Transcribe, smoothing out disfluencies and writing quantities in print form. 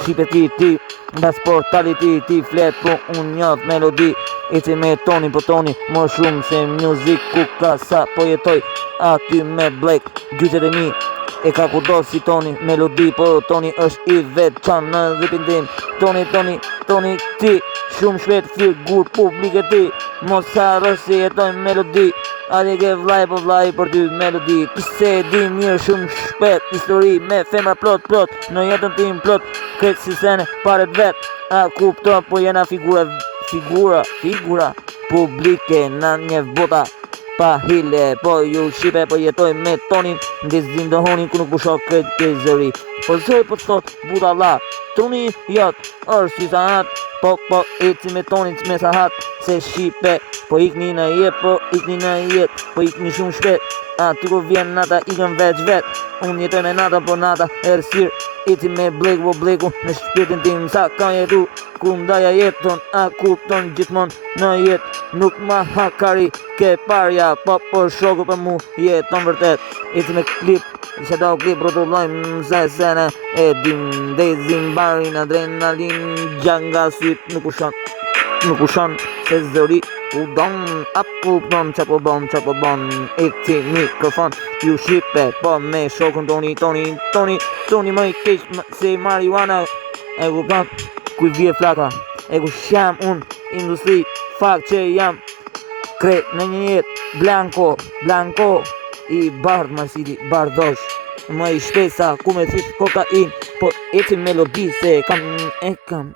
Shqipe ti nga sportali ti flet po unë njëtë melodi Eci me toni po toni më shumë se music ku ka sa po jetoj aty me Blake Gjyqet e mi e ka kudo si toni melodi po toni është i veçan në dhipin tim Toni ti shumë shpet figur publike ti mos harro se jetoj melodi Adi ke vlaj po vlaj për ty melodi Pse di mirë shumë shpet histori me femra plot në jetën tim plot Këtë si sene paret vet A kupto po jena figura publike në një vota Pa hile po ju shqipe po jetoj me tonin Ndis zindohonin ku nuk pusho këtë ke zëri Po zoj po të thot buda la Toni jot është si sa hat Po eci me tonin me sa hat Se shqipe po ikni në jet Po ikni shumë shpet Aty ku vjen nata ikën vet Unë jetoj me nata po nata ersir Eci me Blake po Blake në shpirtin tim Sa ka jetu ku ndaja jeton A kupton gjithmon në jet Nuk ma hakari ke parja Po shoku për mu jeton vërtet Eci me klip Që da u klip rotullojmë sene E dim dezim barin adrenalin Gjanga syt nuk ushon Se zëri u don A kupton që po bon Eci mikrofon Ju shqipe po me shokun Toni më i keq se marijuana E kupton kuj vje flaka E ku sham unë industri Fakt që jam kret në një jet Blanco I bardh marsiti bardhosh Më i shpesa ku me thysht kokain Po eci melodi se kam